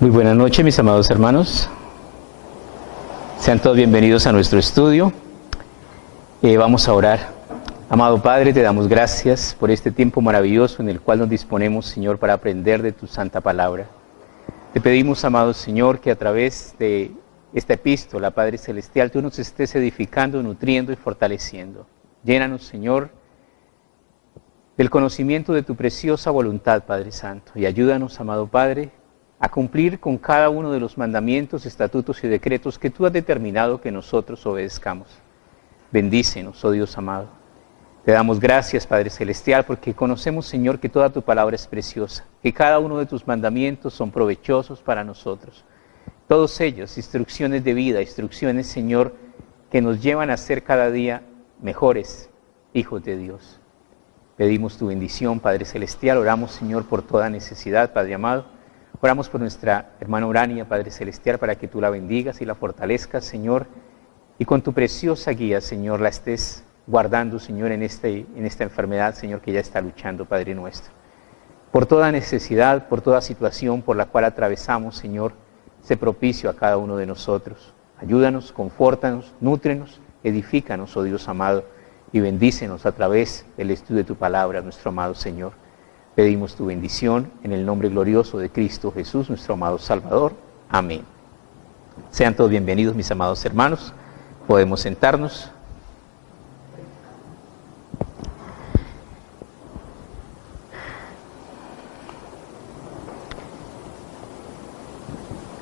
Muy buenas noches, mis amados hermanos. Sean todos bienvenidos a nuestro estudio. Vamos a orar. Amado Padre, te damos gracias por este tiempo maravilloso en el cual nos disponemos, Señor, para aprender de tu santa palabra. Te pedimos, amado Señor, que a través de esta epístola, Padre Celestial, tú nos estés edificando, nutriendo y fortaleciendo. Llénanos, Señor, del conocimiento de tu preciosa voluntad, Padre Santo, y ayúdanos, amado Padre, a cumplir con cada uno de los mandamientos, estatutos y decretos que tú has determinado que nosotros obedezcamos. Bendícenos, oh Dios amado. Te damos gracias, Padre Celestial, porque conocemos, Señor, que toda tu palabra es preciosa, que cada uno de tus mandamientos son provechosos para nosotros. Todos ellos, instrucciones de vida, instrucciones, Señor, que nos llevan a ser cada día mejores hijos de Dios. Pedimos tu bendición, Padre Celestial. Oramos, Señor, por toda necesidad, Padre amado. Oramos por nuestra hermana Urania, Padre Celestial, para que tú la bendigas y la fortalezcas, Señor, y con tu preciosa guía, Señor, la estés guardando, Señor, en esta enfermedad, Señor, que ya está luchando, Padre nuestro. Por toda necesidad, por toda situación por la cual atravesamos, Señor, sé propicio a cada uno de nosotros. Ayúdanos, confórtanos, nútrenos, edifícanos, oh Dios amado, y bendícenos a través del estudio de tu palabra, nuestro amado Señor. Pedimos tu bendición en el nombre glorioso de Cristo Jesús, nuestro amado Salvador. Amén. Sean todos bienvenidos, mis amados hermanos. Podemos sentarnos.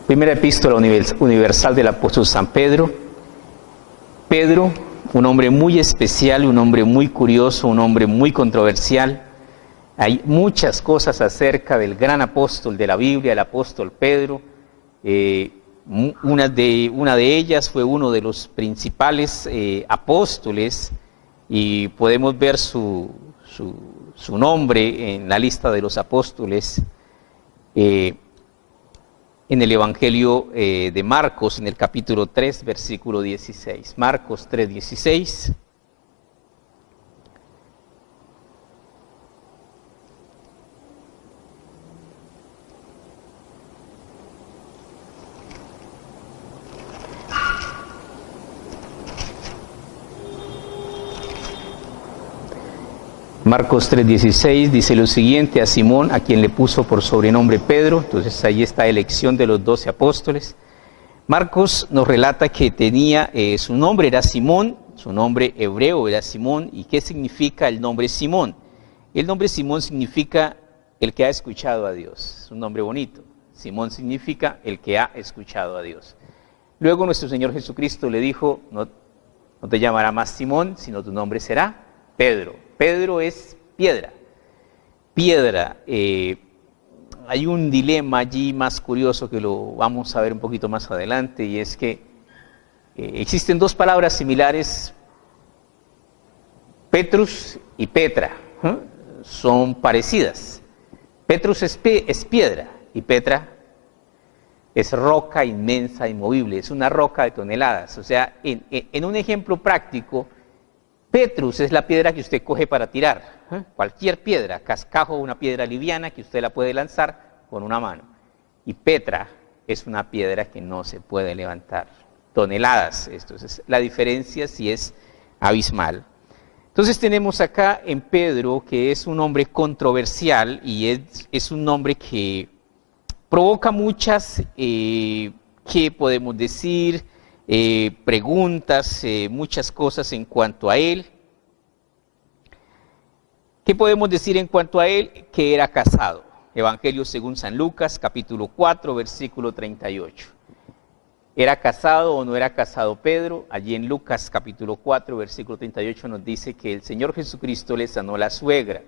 Primera epístola universal del apóstol San Pedro. Pedro, un hombre muy especial, un hombre muy curioso, un hombre muy controversial. Hay muchas cosas acerca del gran apóstol de la Biblia, el apóstol Pedro. Una de ellas fue uno de los principales apóstoles y podemos ver su nombre en la lista de los apóstoles en el Evangelio de Marcos, en el capítulo 3, versículo 16. Marcos 3, 16. Marcos 3:16 dice lo siguiente: a Simón, a quien le puso por sobrenombre Pedro. Entonces ahí está la elección de los 12 apóstoles. Marcos nos relata que tenía, su nombre era Simón, su nombre hebreo era Simón. ¿Y qué significa el nombre Simón? El nombre Simón significa el que ha escuchado a Dios. Es un nombre bonito. Simón significa el que ha escuchado a Dios. Luego nuestro Señor Jesucristo le dijo, no te llamará más Simón, sino tu nombre será Pedro. Pedro es piedra. Piedra. Hay un dilema allí más curioso que lo vamos a ver un poquito más adelante, y es que existen dos palabras similares, Petrus y Petra. Son parecidas. Petrus es piedra y Petra es roca inmensa, inmovible. Es una roca de toneladas. O sea, en un ejemplo práctico, Petrus es la piedra que usted coge para tirar, cualquier piedra, cascajo, una piedra liviana que usted la puede lanzar con una mano. Y Petra es una piedra que no se puede levantar, toneladas. Entonces, la diferencia sí es abismal. Entonces tenemos acá en Pedro, que es un hombre controversial y es un hombre que provoca muchas, ¿qué podemos decir?, preguntas, muchas cosas en cuanto a él. ¿Qué podemos decir en cuanto a él? Que era casado. Evangelio según San Lucas, capítulo 4, versículo 38. ¿Era casado o no era casado Pedro? Allí en Lucas, capítulo 4, versículo 38 nos dice que el Señor Jesucristo le sanó la suegra.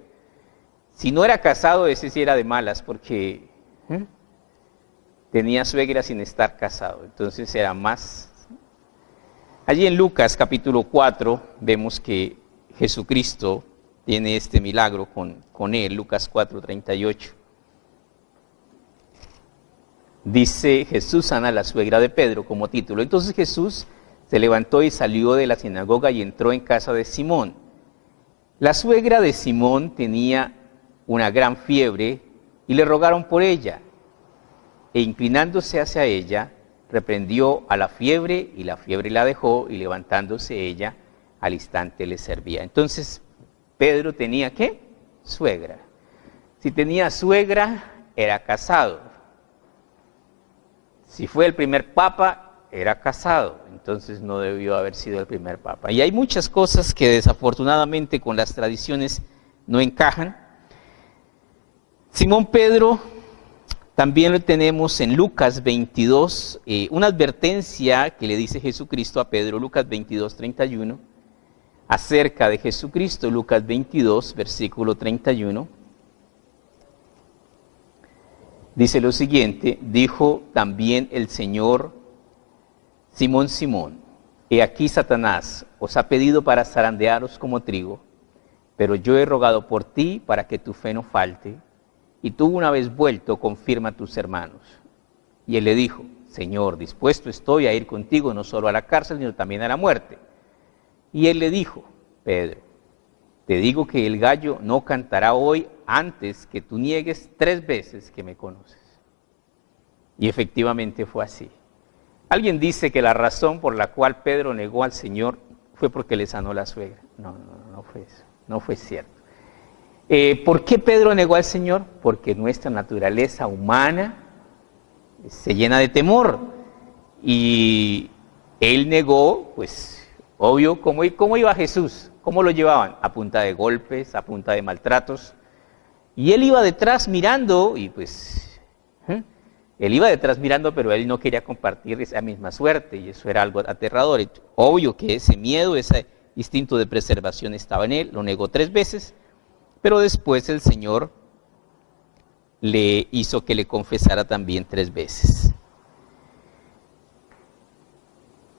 Si no era casado, ese sí era de malas, porque tenía suegra sin estar casado. Entonces era más. Allí en Lucas capítulo 4 vemos que Jesucristo tiene este milagro con él. Lucas 4:38. Dice, Jesús sana a la suegra de Pedro como título. Entonces Jesús se levantó y salió de la sinagoga y entró en casa de Simón. La suegra de Simón tenía una gran fiebre y le rogaron por ella. e inclinándose hacia ella, reprendió a la fiebre, y la fiebre la dejó, y levantándose ella, al instante le servía. Entonces, Pedro tenía, ¿qué? Suegra. Si tenía suegra, era casado. Si fue el primer papa, era casado. Entonces no debió haber sido el primer papa. Y hay muchas cosas que desafortunadamente con las tradiciones no encajan. Simón Pedro también lo tenemos en Lucas 22, una advertencia que le dice Jesucristo a Pedro, Lucas 22, 31, acerca de Jesucristo, Lucas 22, versículo 31. Dice lo siguiente: dijo también el Señor: Simón, Simón, he aquí Satanás os ha pedido para zarandearos como trigo, pero yo he rogado por ti para que tu fe no falte, y tú una vez vuelto confirma a tus hermanos. Y él le dijo: Señor, dispuesto estoy a ir contigo no solo a la cárcel, sino también a la muerte. Y él le dijo: Pedro, te digo que el gallo no cantará hoy antes que tú niegues 3 veces que me conoces. Y efectivamente fue así. Alguien dice que la razón por la cual Pedro negó al Señor fue porque le sanó la suegra. No fue eso, no fue cierto. ¿Por qué Pedro negó al Señor? Porque nuestra naturaleza humana se llena de temor. Y él negó, pues, obvio, ¿cómo iba Jesús? ¿Cómo lo llevaban? A punta de golpes, a punta de maltratos. Y él iba detrás mirando, y pues, él iba detrás mirando, pero él no quería compartir esa misma suerte, y eso era algo aterrador. Y obvio que ese miedo, ese instinto de preservación estaba en él, lo negó 3 veces, pero después el Señor le hizo que le confesara también 3 veces.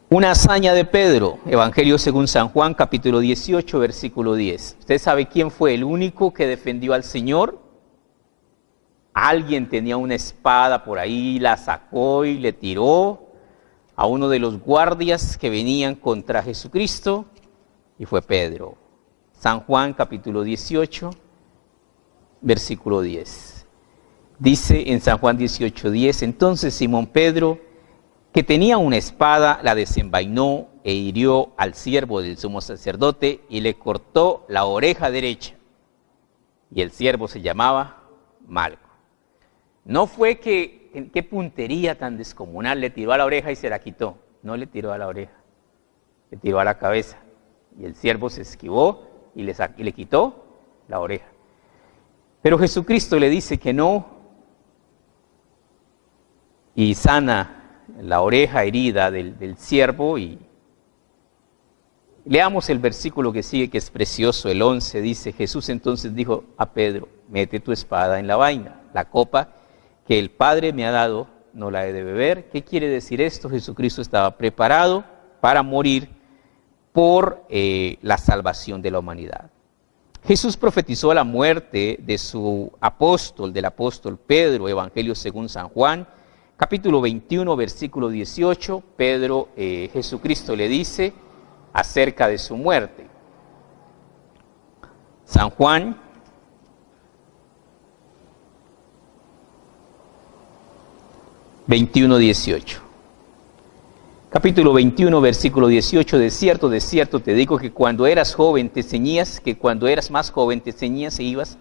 Una hazaña de Pedro, Evangelio según San Juan, capítulo 18, versículo 10. ¿Usted sabe quién fue el único que defendió al Señor? Alguien tenía una espada por ahí, la sacó y le tiró a uno de los guardias que venían contra Jesucristo, y fue Pedro. San Juan, capítulo 18, versículo 10. Dice en San Juan 18, 10, entonces Simón Pedro, que tenía una espada, la desenvainó e hirió al siervo del sumo sacerdote y le cortó la oreja derecha. Y el siervo se llamaba Malco. No fue que, qué puntería tan descomunal, le tiró a la oreja y se la quitó. No le tiró a la oreja, le tiró a la cabeza. Y el siervo se esquivó y le quitó la oreja. Pero Jesucristo le dice que no, y sana la oreja herida del siervo. Y leamos el versículo que sigue, que es precioso, el 11, dice: Jesús entonces dijo a Pedro: mete tu espada en la vaina, la copa que el Padre me ha dado, no la he de beber. ¿Qué quiere decir esto? Jesucristo estaba preparado para morir por la salvación de la humanidad. Jesús profetizó la muerte de su apóstol, del apóstol Pedro, Evangelio según San Juan, capítulo 21, versículo 18, Jesucristo le dice acerca de su muerte. San Juan, capítulo 21, versículo 18, de cierto te digo que cuando eras joven te ceñías, que cuando eras más joven te ceñías e ibas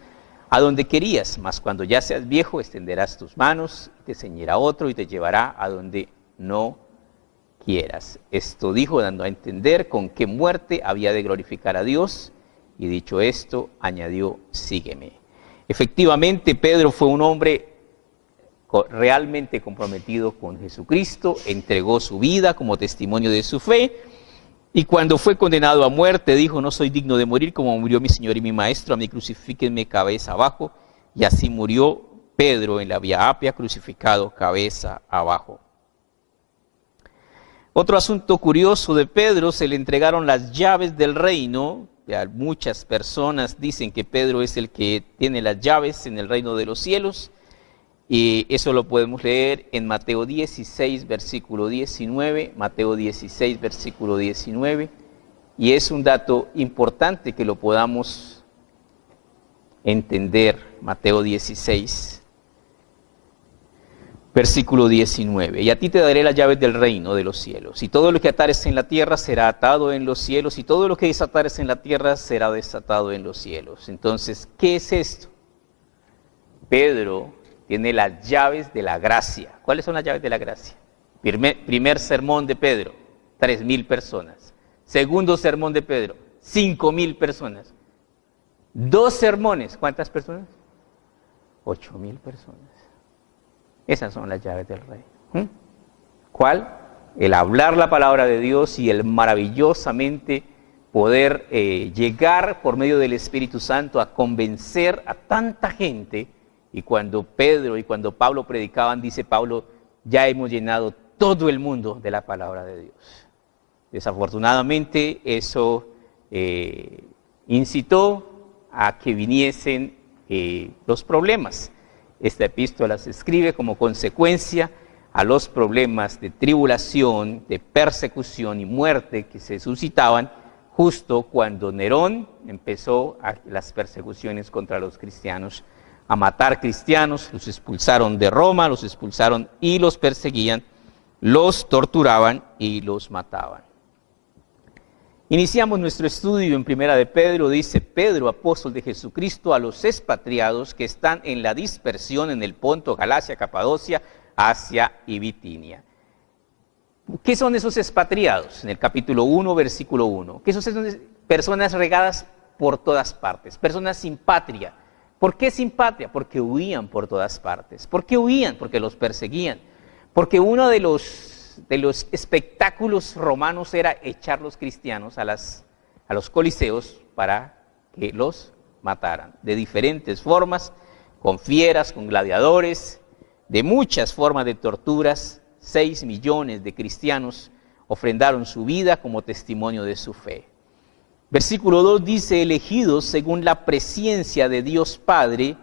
a donde querías, mas cuando ya seas viejo extenderás tus manos, te ceñirá otro y te llevará a donde no quieras. Esto dijo dando a entender con qué muerte había de glorificar a Dios, y dicho esto añadió: sígueme. Efectivamente, Pedro fue un hombre realmente comprometido con Jesucristo, entregó su vida como testimonio de su fe, y cuando fue condenado a muerte dijo: no soy digno de morir como murió mi Señor y mi Maestro, a mí crucifíquenme cabeza abajo. Y así murió Pedro en la Vía Apia, crucificado cabeza abajo. Otro asunto curioso de Pedro: se le entregaron las llaves del reino. Ya muchas personas dicen que Pedro es el que tiene las llaves en el reino de los cielos, y eso lo podemos leer en Mateo 16, versículo 19, Mateo 16, versículo 19, y es un dato importante que lo podamos entender. Mateo 16, Versículo 19. Y a ti te daré las llaves del reino de los cielos. Y todo lo que atares en la tierra será atado en los cielos, y todo lo que desatares en la tierra será desatado en los cielos. Entonces, ¿qué es esto? Pedro tiene las llaves de la gracia. ¿Cuáles son las llaves de la gracia? Primer sermón de Pedro, 3,000 personas. Segundo sermón de Pedro, 5,000 personas. 2 sermones, ¿cuántas personas? 8,000 personas. Esas son las llaves del reino. ¿Cuál? El hablar la palabra de Dios y el maravillosamente poder llegar por medio del Espíritu Santo a convencer a tanta gente. Y cuando Pedro y cuando Pablo predicaban, dice Pablo, ya hemos llenado todo el mundo de la palabra de Dios. Desafortunadamente eso incitó a que viniesen los problemas. Esta epístola se escribe como consecuencia a los problemas de tribulación, de persecución y muerte que se suscitaban justo cuando Nerón empezó las persecuciones contra los cristianos, a matar cristianos. Los expulsaron de Roma, los expulsaron y los perseguían, los torturaban y los mataban. Iniciamos nuestro estudio en Primera de Pedro. Dice: Pedro, apóstol de Jesucristo, a los expatriados que están en la dispersión en el Ponto, Galacia, Capadocia, Asia y Bitinia. ¿Qué son esos expatriados? En el capítulo 1, versículo 1. ¿Qué son esas personas regadas por todas partes? Personas sin patria. ¿Por qué sin patria? Porque huían por todas partes. ¿Por qué huían? Porque los perseguían. Porque uno de los espectáculos romanos era echar los cristianos a los coliseos para que los mataran. De diferentes formas, con fieras, con gladiadores, de muchas formas de torturas. 6 millones de cristianos ofrendaron su vida como testimonio de su fe. Versículo 2 dice: elegidos según la presciencia de Dios Padre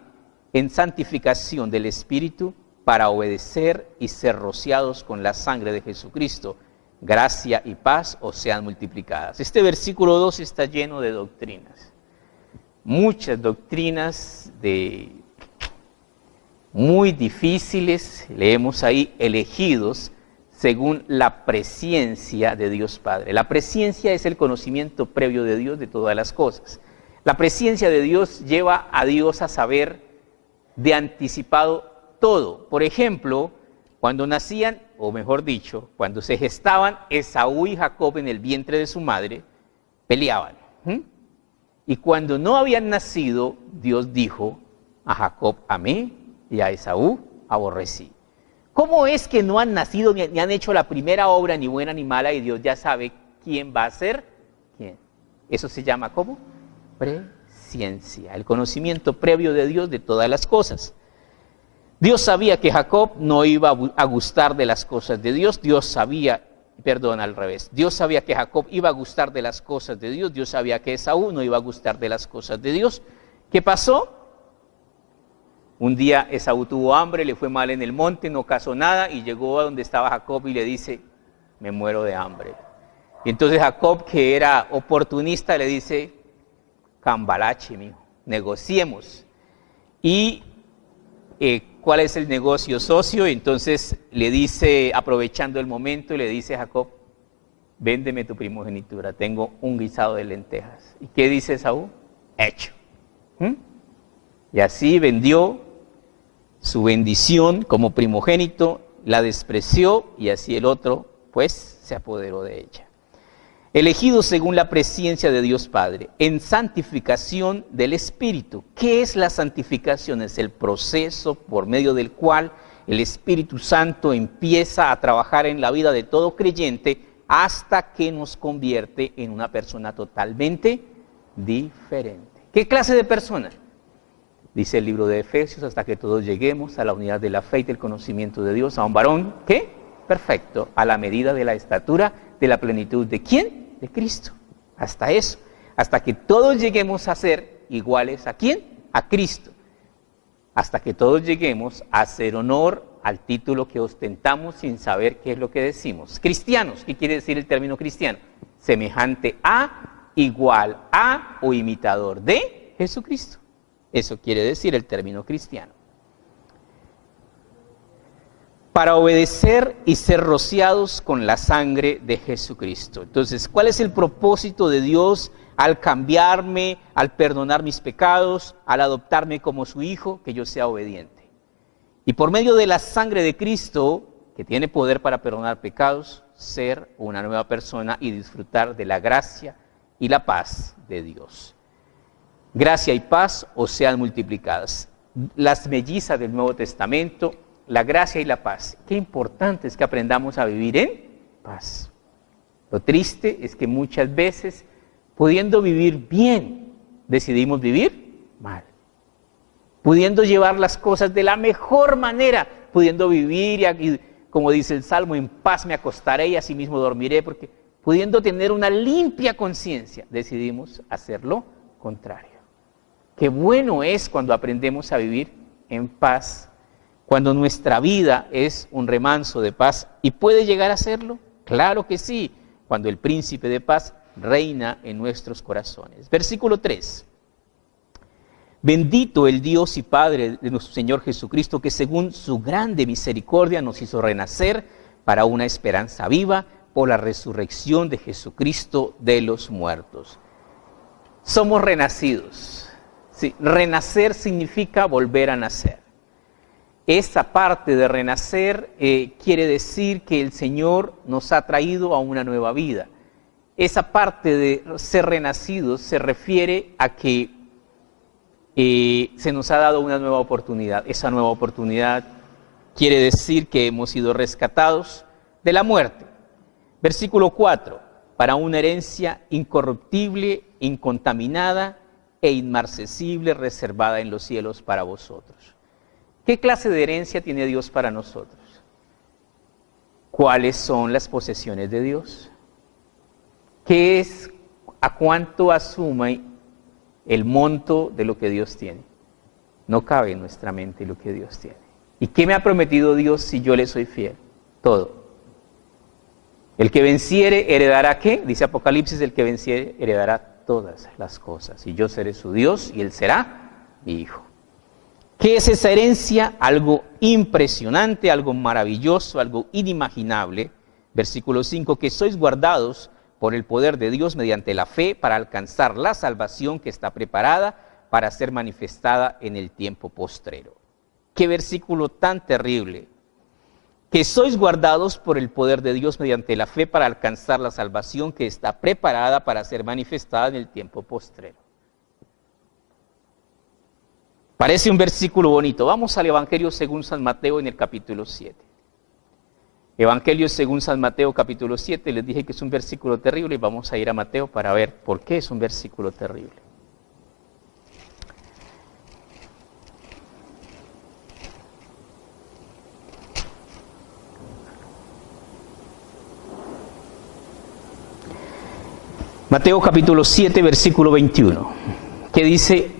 en santificación del Espíritu, para obedecer y ser rociados con la sangre de Jesucristo. Gracia y paz os sean multiplicadas. Este versículo 2 está lleno de doctrinas. Muchas doctrinas muy difíciles. Leemos ahí: elegidos según la presciencia de Dios Padre. La presciencia es el conocimiento previo de Dios de todas las cosas. La presciencia de Dios lleva a Dios a saber de anticipado todo. Por ejemplo, cuando nacían, o mejor dicho, cuando se gestaban Esaú y Jacob en el vientre de su madre, peleaban. Y cuando no habían nacido, Dios dijo: a Jacob amé y a Esaú aborrecí. ¿Cómo es que no han nacido ni han hecho la primera obra, ni buena ni mala, y Dios ya sabe quién va a ser quién? Eso se llama ¿cómo? Presciencia, el conocimiento previo de Dios de todas las cosas. Dios sabía que Jacob no iba a gustar de las cosas de Dios. Dios sabía que Jacob iba a gustar de las cosas de Dios. Dios sabía que Esaú no iba a gustar de las cosas de Dios. ¿Qué pasó? Un día Esaú tuvo hambre, le fue mal en el monte, no cazó nada y llegó a donde estaba Jacob y le dice: me muero de hambre. Y entonces Jacob, que era oportunista, le dice: cambalache, mijo, negociemos. Y ¿cuál es el negocio, socio? Entonces le dice, aprovechando el momento, le dice a Jacob: véndeme tu primogenitura, tengo un guisado de lentejas. ¿Y qué dice Esaú? Hecho. Y así vendió su bendición como primogénito, la despreció, y así el otro pues se apoderó de ella. Elegidos según la presciencia de Dios Padre, en santificación del Espíritu. ¿Qué es la santificación? Es el proceso por medio del cual el Espíritu Santo empieza a trabajar en la vida de todo creyente hasta que nos convierte en una persona totalmente diferente. ¿Qué clase de persona? Dice el libro de Efesios: hasta que todos lleguemos a la unidad de la fe y del conocimiento de Dios, a un varón, ¿qué? Perfecto, a la medida de la estatura de la plenitud ¿de quién? De Cristo. Hasta eso, hasta que todos lleguemos a ser iguales ¿a quién? A Cristo. Hasta que todos lleguemos a hacer honor al título que ostentamos sin saber qué es lo que decimos. Cristianos, ¿qué quiere decir el término cristiano? Semejante a, igual a o imitador de Jesucristo. Eso quiere decir el término cristiano. para obedecer y ser rociados con la sangre de Jesucristo. Entonces, ¿cuál es el propósito de Dios al cambiarme, al perdonar mis pecados, al adoptarme como su hijo? Que yo sea obediente. Y por medio de la sangre de Cristo, que tiene poder para perdonar pecados, ser una nueva persona y disfrutar de la gracia y la paz de Dios. Gracia y paz os sean multiplicadas. Las mellizas del Nuevo Testamento, la gracia y la paz. Qué importante es que aprendamos a vivir en paz. Lo triste es que muchas veces, pudiendo vivir bien, decidimos vivir mal. Pudiendo llevar las cosas de la mejor manera, pudiendo vivir y como dice el Salmo, en paz me acostaré y así mismo dormiré, porque pudiendo tener una limpia conciencia, decidimos hacer lo contrario. Qué bueno es cuando aprendemos a vivir en paz, cuando nuestra vida es un remanso de paz. ¿Y puede llegar a serlo? Claro que sí, cuando el príncipe de paz reina en nuestros corazones. Versículo 3. Bendito el Dios y Padre de nuestro Señor Jesucristo, que según su grande misericordia nos hizo renacer para una esperanza viva por la resurrección de Jesucristo de los muertos. Somos renacidos. Sí, renacer significa volver a nacer. Esa parte de renacer quiere decir que el Señor nos ha traído a una nueva vida. Esa parte de ser renacidos se refiere a que se nos ha dado una nueva oportunidad. Esa nueva oportunidad quiere decir que hemos sido rescatados de la muerte. Versículo 4, para una herencia incorruptible, incontaminada e inmarcesible, reservada en los cielos para vosotros. ¿Qué clase de herencia tiene Dios para nosotros? ¿Cuáles son las posesiones de Dios? ¿Qué es, a cuánto asume el monto de lo que Dios tiene? No cabe en nuestra mente lo que Dios tiene. ¿Y qué me ha prometido Dios si yo le soy fiel? Todo. El que venciere heredará ¿qué? Dice Apocalipsis, el que venciere heredará todas las cosas. Y yo seré su Dios y él será mi hijo. ¿Qué es esa herencia? Algo impresionante, algo maravilloso, algo inimaginable. Versículo 5, que sois guardados por el poder de Dios mediante la fe para alcanzar la salvación que está preparada para ser manifestada en el tiempo postrero. Qué versículo tan terrible. Que sois guardados por el poder de Dios mediante la fe para alcanzar la salvación que está preparada para ser manifestada en el tiempo postrero. Parece un versículo bonito. Vamos al Evangelio según San Mateo en el capítulo 7. Evangelio según San Mateo capítulo 7, les dije que es un versículo terrible y vamos a ir a Mateo para ver por qué es un versículo terrible. Mateo capítulo 7, versículo 21. ¿Qué dice?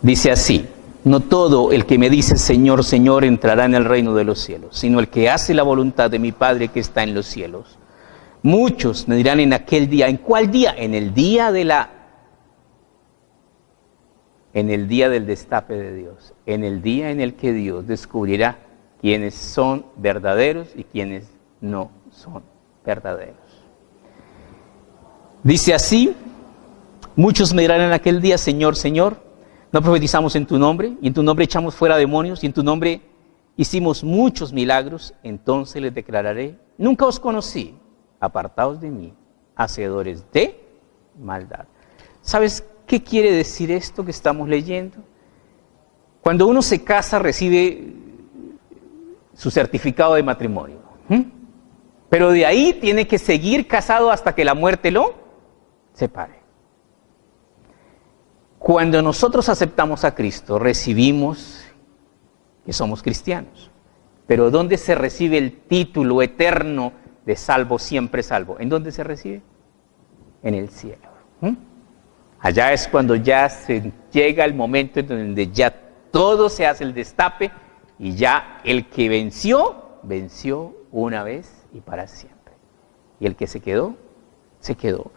Dice así: no todo el que me dice Señor, Señor entrará en el reino de los cielos, sino el que hace la voluntad de mi Padre que está en los cielos. Muchos me dirán en aquel día. ¿En cuál día? En el día del destape de Dios. En el día en el que Dios descubrirá quiénes son verdaderos y quiénes no son verdaderos. Dice así: muchos me dirán en aquel día, Señor, Señor, ¿no profetizamos en tu nombre? Y en tu nombre echamos fuera demonios, y en tu nombre hicimos muchos milagros. Entonces les declararé: nunca os conocí, apartaos de mí, hacedores de maldad. ¿Sabes qué quiere decir esto que estamos leyendo? Cuando uno se casa, recibe su certificado de matrimonio. Pero de ahí tiene que seguir casado hasta que la muerte lo separe. Cuando nosotros aceptamos a Cristo, recibimos que somos cristianos. Pero ¿dónde se recibe el título eterno de salvo, siempre salvo? ¿En dónde se recibe? En el cielo. Allá es cuando ya se llega el momento en donde ya todo se hace el destape y ya el que venció, venció una vez y para siempre. Y el que se quedó, se quedó.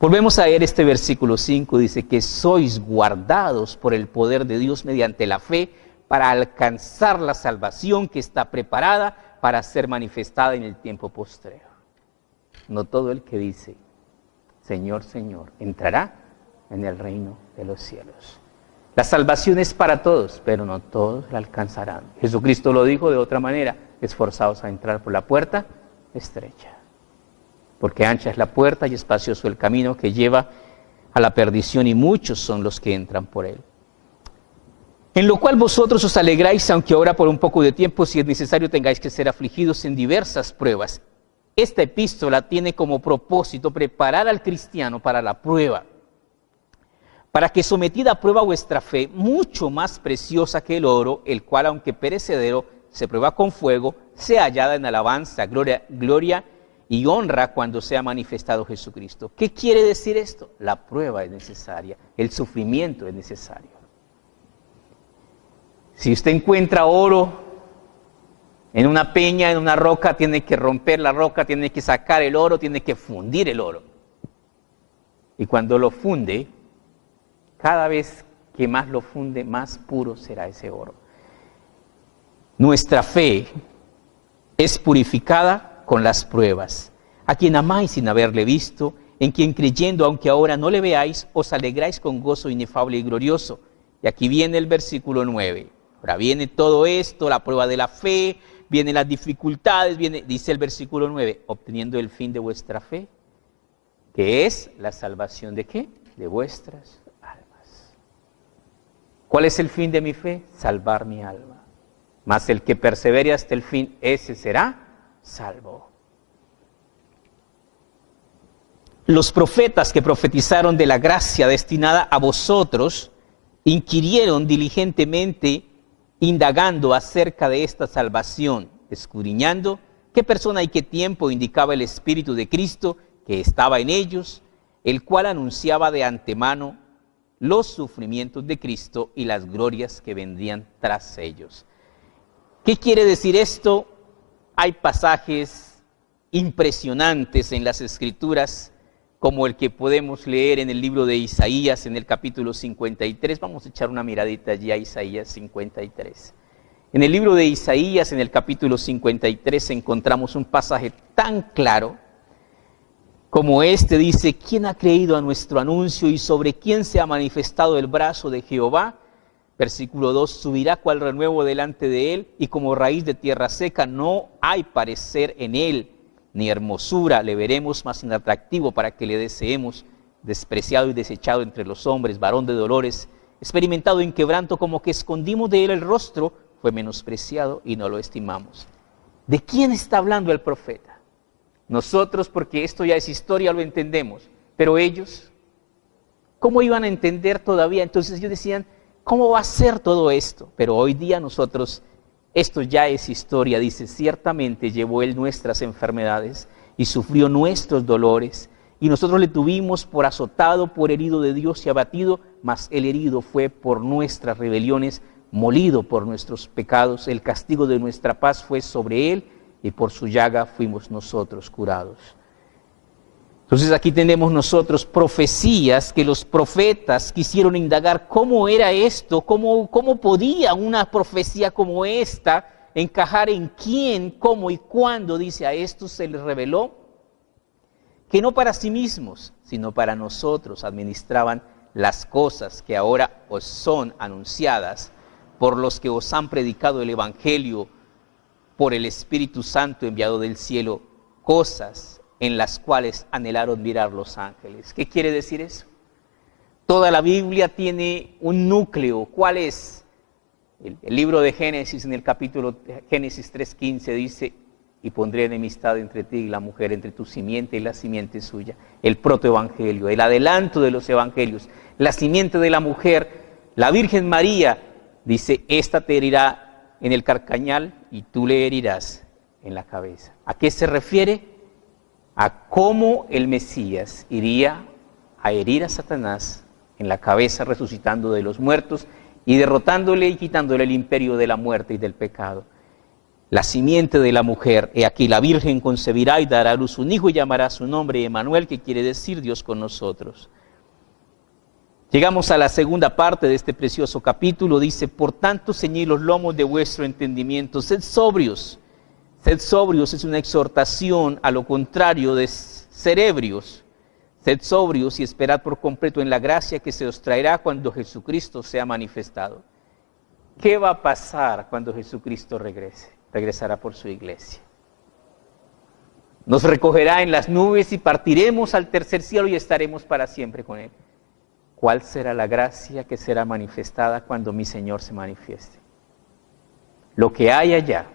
Volvemos a ver este versículo 5, dice que sois guardados por el poder de Dios mediante la fe para alcanzar la salvación que está preparada para ser manifestada en el tiempo postrero. No todo el que dice, Señor, Señor, entrará en el reino de los cielos. La salvación es para todos, pero no todos la alcanzarán. Jesucristo lo dijo de otra manera, esforzaos a entrar por la puerta estrecha. Porque ancha es la puerta y espacioso el camino que lleva a la perdición, y muchos son los que entran por él. En lo cual vosotros os alegráis, aunque ahora por un poco de tiempo, si es necesario, tengáis que ser afligidos en diversas pruebas. Esta epístola tiene como propósito preparar al cristiano para la prueba, para que sometida a prueba vuestra fe, mucho más preciosa que el oro, el cual aunque perecedero, se prueba con fuego, sea hallada en alabanza, gloria y honra cuando sea manifestado Jesucristo. ¿Qué quiere decir esto? La prueba es necesaria, el sufrimiento es necesario. Si usted encuentra oro en una peña, en una roca, tiene que romper la roca, tiene que sacar el oro, tiene que fundir el oro. Y cuando lo funde, cada vez que más lo funde, más puro será ese oro. Nuestra fe es purificada con las pruebas. A quien amáis sin haberle visto, en quien creyendo, aunque ahora no le veáis, os alegráis con gozo inefable y glorioso. Y aquí viene el versículo 9. Ahora viene todo esto, la prueba de la fe, vienen las dificultades, dice el versículo 9, obteniendo el fin de vuestra fe, que es la salvación ¿de qué? De vuestras almas. ¿Cuál es el fin de mi fe? Salvar mi alma. Mas el que persevere hasta el fin, ese será salvo. Los profetas que profetizaron de la gracia destinada a vosotros, inquirieron diligentemente, indagando acerca de esta salvación, escudriñando qué persona y qué tiempo indicaba el Espíritu de Cristo que estaba en ellos, el cual anunciaba de antemano los sufrimientos de Cristo y las glorias que vendrían tras ellos. ¿Qué quiere decir esto? Hay pasajes impresionantes en las Escrituras, como el que podemos leer en el libro de Isaías, en el capítulo 53. Vamos a echar una miradita allí a Isaías 53. En el libro de Isaías, en el capítulo 53, encontramos un pasaje tan claro como este. Dice, ¿quién ha creído a nuestro anuncio y sobre quién se ha manifestado el brazo de Jehová? Versículo 2, subirá cual renuevo delante de él, y como raíz de tierra seca no hay parecer en él, ni hermosura le veremos más inatractivo para que le deseemos, despreciado y desechado entre los hombres, varón de dolores, experimentado en quebranto, como que escondimos de él el rostro, fue menospreciado y no lo estimamos. ¿De quién está hablando el profeta? Nosotros, porque esto ya es historia, lo entendemos, pero ellos, ¿cómo iban a entender todavía? Entonces ellos decían, ¿cómo va a ser todo esto? Pero hoy día nosotros, esto ya es historia. Dice, ciertamente llevó él nuestras enfermedades y sufrió nuestros dolores, y nosotros le tuvimos por azotado, por herido de Dios y abatido, mas el herido fue por nuestras rebeliones, molido por nuestros pecados, el castigo de nuestra paz fue sobre él, y por su llaga fuimos nosotros curados. Entonces aquí tenemos nosotros profecías que los profetas quisieron indagar cómo era esto, cómo podía una profecía como esta encajar en quién, cómo y cuándo. Dice, a estos se les reveló que no para sí mismos, sino para nosotros administraban las cosas que ahora os son anunciadas por los que os han predicado el Evangelio por el Espíritu Santo enviado del cielo, cosas en las cuales anhelaron mirar los ángeles. ¿Qué quiere decir eso? Toda la Biblia tiene un núcleo. ¿Cuál es? El libro de Génesis, en el capítulo Génesis 3:15 dice, y pondré enemistad entre ti y la mujer, entre tu simiente y la simiente suya. El protoevangelio, el adelanto de los evangelios, la simiente de la mujer, la Virgen María, dice, esta te herirá en el carcañal y tú le herirás en la cabeza. ¿A qué se refiere? A cómo el Mesías iría a herir a Satanás en la cabeza, resucitando de los muertos y derrotándole y quitándole el imperio de la muerte y del pecado. La simiente de la mujer, he aquí la Virgen concebirá y dará a luz un hijo y llamará su nombre Emmanuel, que quiere decir Dios con nosotros. Llegamos a la segunda parte de este precioso capítulo. Dice, por tanto ceñid los lomos de vuestro entendimiento, sed sobrios, Sed sobrios es una exhortación a lo contrario de ser ebrios. Sed sobrios y esperad por completo en la gracia que se os traerá cuando Jesucristo sea manifestado. ¿Qué va a pasar cuando Jesucristo regrese? Regresará por su iglesia. Nos recogerá en las nubes y partiremos al tercer cielo y estaremos para siempre con Él. ¿Cuál será la gracia que será manifestada cuando mi Señor se manifieste? Lo que hay allá.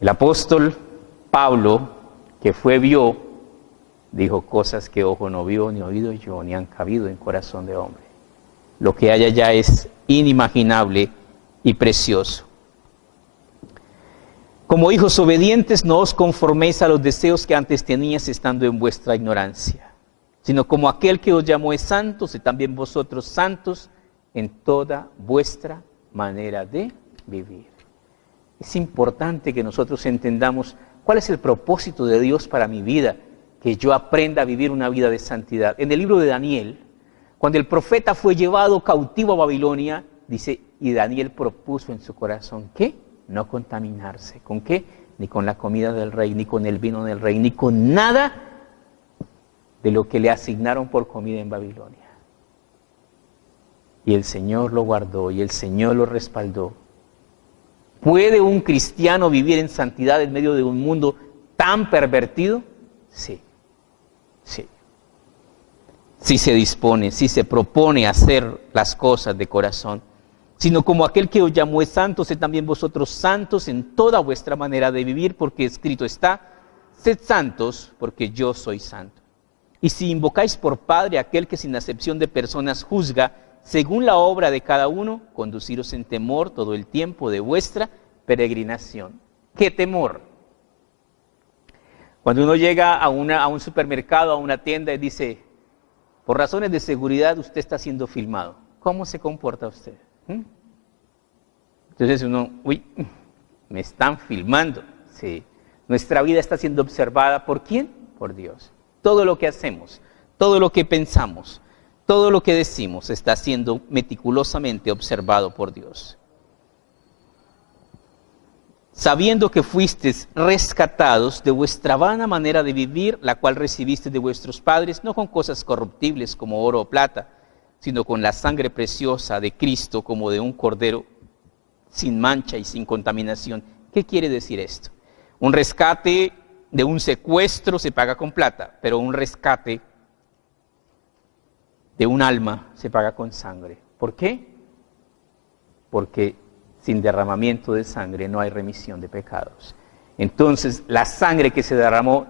El apóstol Pablo, que vio, dijo cosas que ojo no vio, ni oído yo, ni han cabido en corazón de hombre. Lo que hay allá es inimaginable y precioso. Como hijos obedientes, no os conforméis a los deseos que antes teníais estando en vuestra ignorancia, sino como aquel que os llamó es santo, y también vosotros santos en toda vuestra manera de vivir. Es importante que nosotros entendamos cuál es el propósito de Dios para mi vida, que yo aprenda a vivir una vida de santidad. En el libro de Daniel, cuando el profeta fue llevado cautivo a Babilonia, dice, y Daniel propuso en su corazón, ¿qué? No contaminarse. ¿Con qué? Ni con la comida del rey, ni con el vino del rey, ni con nada de lo que le asignaron por comida en Babilonia. Y el Señor lo guardó y el Señor lo respaldó. ¿Puede un cristiano vivir en santidad en medio de un mundo tan pervertido? Sí, sí. Si se dispone, si se propone hacer las cosas de corazón. Sino como aquel que os llamó es santo, sed también vosotros santos en toda vuestra manera de vivir, porque escrito está, sed santos, porque yo soy santo. Y si invocáis por Padre a aquel que sin acepción de personas juzga, según la obra de cada uno, conduciros en temor todo el tiempo de vuestra peregrinación. ¿Qué temor? Cuando uno llega a un supermercado, a una tienda y dice, por razones de seguridad usted está siendo filmado, ¿cómo se comporta usted? Entonces uno, uy, me están filmando. Sí. Nuestra vida está siendo observada ¿por quién? Por Dios. Todo lo que hacemos, todo lo que pensamos, todo lo que decimos está siendo meticulosamente observado por Dios. Sabiendo que fuisteis rescatados de vuestra vana manera de vivir, la cual recibiste de vuestros padres, no con cosas corruptibles como oro o plata, sino con la sangre preciosa de Cristo como de un cordero sin mancha y sin contaminación. ¿Qué quiere decir esto? Un rescate de un secuestro se paga con plata, pero un rescate de un alma se paga con sangre. ¿Por qué? Porque sin derramamiento de sangre no hay remisión de pecados. Entonces, la sangre que se derramó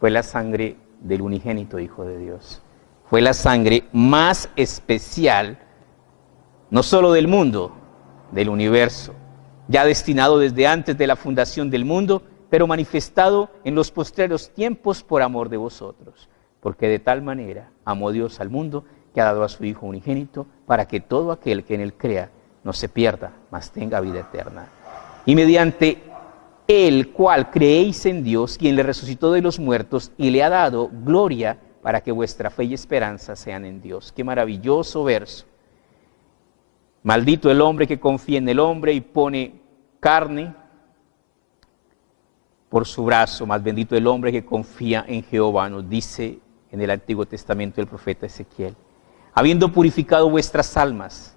fue la sangre del unigénito Hijo de Dios. Fue la sangre más especial, no solo del mundo, del universo, ya destinado desde antes de la fundación del mundo, pero manifestado en los postreros tiempos por amor de vosotros. Porque de tal manera amó Dios al mundo, que ha dado a su Hijo unigénito, para que todo aquel que en él crea no se pierda, mas tenga vida eterna. Y mediante el cual creéis en Dios, quien le resucitó de los muertos y le ha dado gloria, para que vuestra fe y esperanza sean en Dios. Qué maravilloso verso. Maldito el hombre que confía en el hombre y pone carne por su brazo, más bendito el hombre que confía en Jehová, nos dice en el Antiguo Testamento el profeta Ezequiel. Habiendo purificado vuestras almas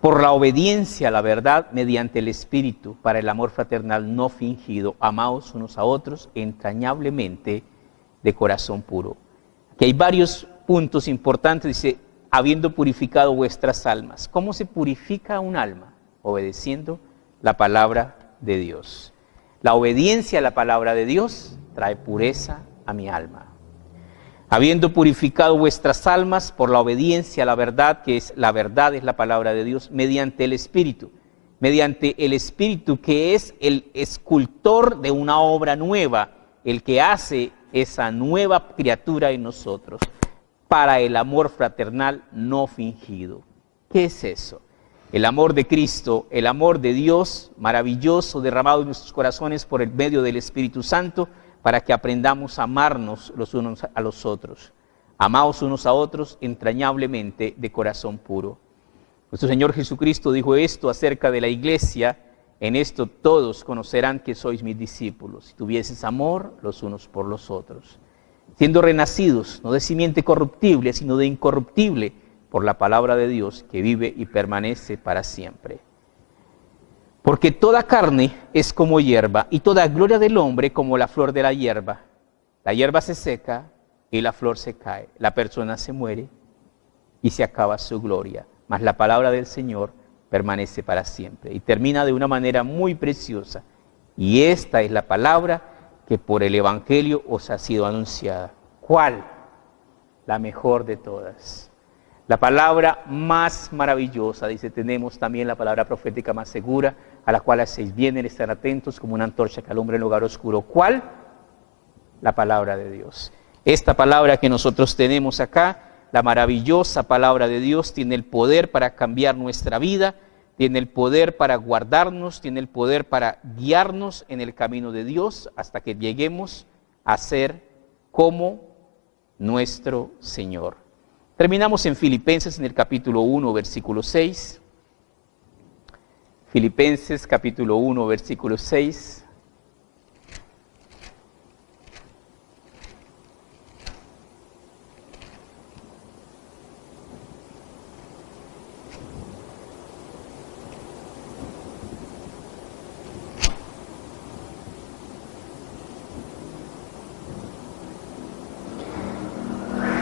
por la obediencia a la verdad mediante el Espíritu, para el amor fraternal no fingido, amaos unos a otros entrañablemente de corazón puro. Aquí hay varios puntos importantes, dice, habiendo purificado vuestras almas. ¿Cómo se purifica un alma? Obedeciendo la palabra de Dios. La obediencia a la palabra de Dios trae pureza a mi alma. Habiendo purificado vuestras almas por la obediencia a la verdad, que es la verdad, es la palabra de Dios, mediante el Espíritu que es el escultor de una obra nueva, el que hace esa nueva criatura en nosotros, para el amor fraternal no fingido. ¿Qué es eso? El amor de Cristo, el amor de Dios maravilloso derramado en nuestros corazones por el medio del Espíritu Santo, para que aprendamos a amarnos los unos a los otros. Amaos unos a otros entrañablemente de corazón puro. Nuestro Señor Jesucristo dijo esto acerca de la iglesia En esto todos conocerán que sois mis discípulos, si tuvieseis amor los unos por los otros, siendo renacidos, no de simiente corruptible, sino de incorruptible, por la palabra de Dios, que vive y permanece para siempre. Porque toda carne es como hierba, y toda gloria del hombre como la flor de la hierba. La hierba se seca y la flor se cae, la persona se muere y se acaba su gloria, mas la palabra del Señor permanece para siempre. Y termina de una manera muy preciosa. Y esta es la palabra que por el Evangelio os ha sido anunciada. ¿Cuál? La mejor de todas. La palabra más maravillosa, dice, tenemos también la palabra profética más segura, a la cual hacéis bien en estar atentos como una antorcha que alumbra en lugar oscuro. ¿Cuál? La palabra de Dios. Esta palabra que nosotros tenemos acá, la maravillosa palabra de Dios, tiene el poder para cambiar nuestra vida, tiene el poder para guardarnos, tiene el poder para guiarnos en el camino de Dios hasta que lleguemos a ser como nuestro Señor. Terminamos en Filipenses en el capítulo 1, versículo 6. Filipenses capítulo 1, versículo 6.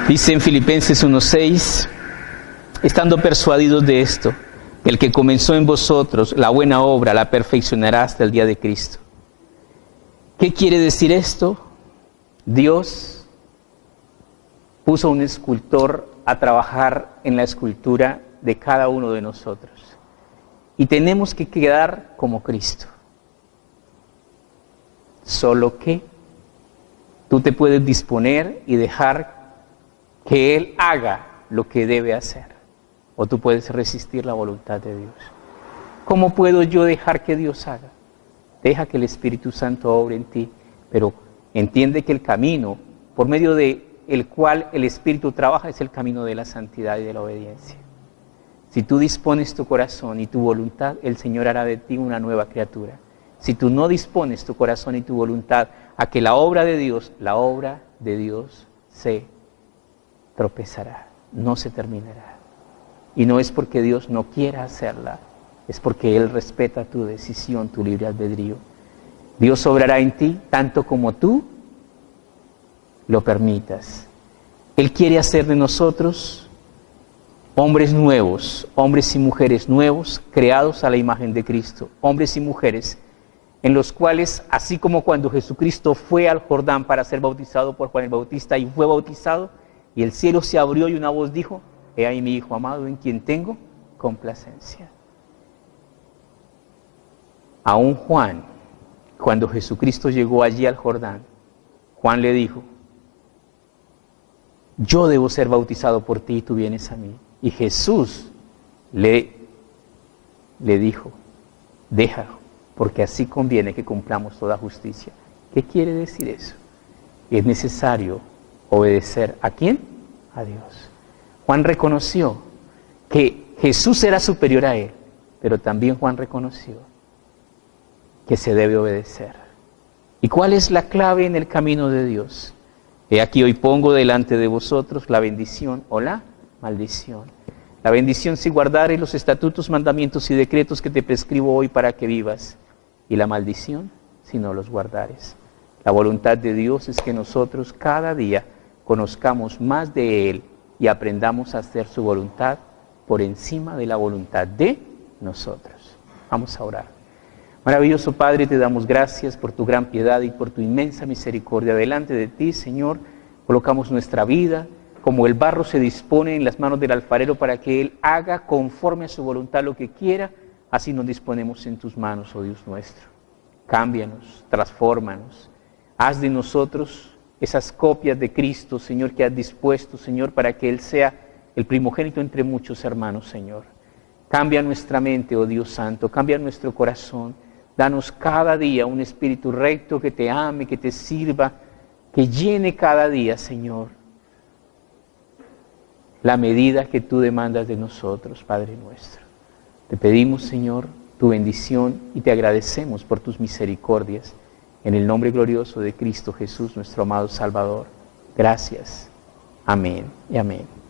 Dice en Filipenses 1:6, estando persuadidos de esto, el que comenzó en vosotros la buena obra la perfeccionará hasta el día de Cristo. ¿Qué quiere decir esto? Dios puso a un escultor a trabajar en la escultura de cada uno de nosotros. Y tenemos que quedar como Cristo. Solo que tú te puedes disponer y dejar que Él haga lo que debe hacer, o tú puedes resistir la voluntad de Dios. ¿Cómo puedo yo dejar que Dios haga? Deja que el Espíritu Santo obre en ti, pero entiende que el camino por medio del cual el Espíritu trabaja es el camino de la santidad y de la obediencia. Si tú dispones tu corazón y tu voluntad, el Señor hará de ti una nueva criatura. Si tú no dispones tu corazón y tu voluntad a que la obra de Dios se tropezará, no se terminará. Y no es porque Dios no quiera hacerla, es porque Él respeta tu decisión, tu libre albedrío. Dios obrará en ti tanto como tú lo permitas. Él quiere hacer de nosotros hombres nuevos, hombres y mujeres nuevos, creados a la imagen de Cristo, hombres y mujeres en los cuales, así como cuando Jesucristo fue al Jordán para ser bautizado por Juan el Bautista y fue bautizado, y el cielo se abrió y una voz dijo, he ahí mi Hijo amado en quien tengo complacencia. Aún Juan, cuando Jesucristo llegó allí al Jordán, Juan le dijo, yo debo ser bautizado por ti y tú vienes a mí. Y Jesús le dijo, déjalo, porque así conviene que cumplamos toda justicia. ¿Qué quiere decir eso? Es necesario obedecer ¿a quién? A Dios. Juan reconoció que Jesús era superior a él, pero también Juan reconoció que se debe obedecer. ¿Y cuál es la clave en el camino de Dios? He aquí hoy pongo delante de vosotros la bendición o la maldición. La bendición si guardares los estatutos, mandamientos y decretos que te prescribo hoy para que vivas, y la maldición si no los guardares. La voluntad de Dios es que nosotros cada día conozcamos más de Él y aprendamos a hacer su voluntad por encima de la voluntad de nosotros. Vamos a orar. Maravilloso Padre, te damos gracias por tu gran piedad y por tu inmensa misericordia. Delante de ti, Señor, colocamos nuestra vida, como el barro se dispone en las manos del alfarero para que Él haga conforme a su voluntad lo que quiera, así nos disponemos en tus manos, oh Dios nuestro. Cámbianos, transfórmanos, haz de nosotros esas copias de Cristo, Señor, que has dispuesto, Señor, para que Él sea el primogénito entre muchos hermanos, Señor. Cambia nuestra mente, oh Dios Santo, cambia nuestro corazón. Danos cada día un espíritu recto que te ame, que te sirva, que llene cada día, Señor, la medida que tú demandas de nosotros, Padre nuestro. Te pedimos, Señor, tu bendición y te agradecemos por tus misericordias. En el nombre glorioso de Cristo Jesús, nuestro amado Salvador. Gracias. Amén y amén.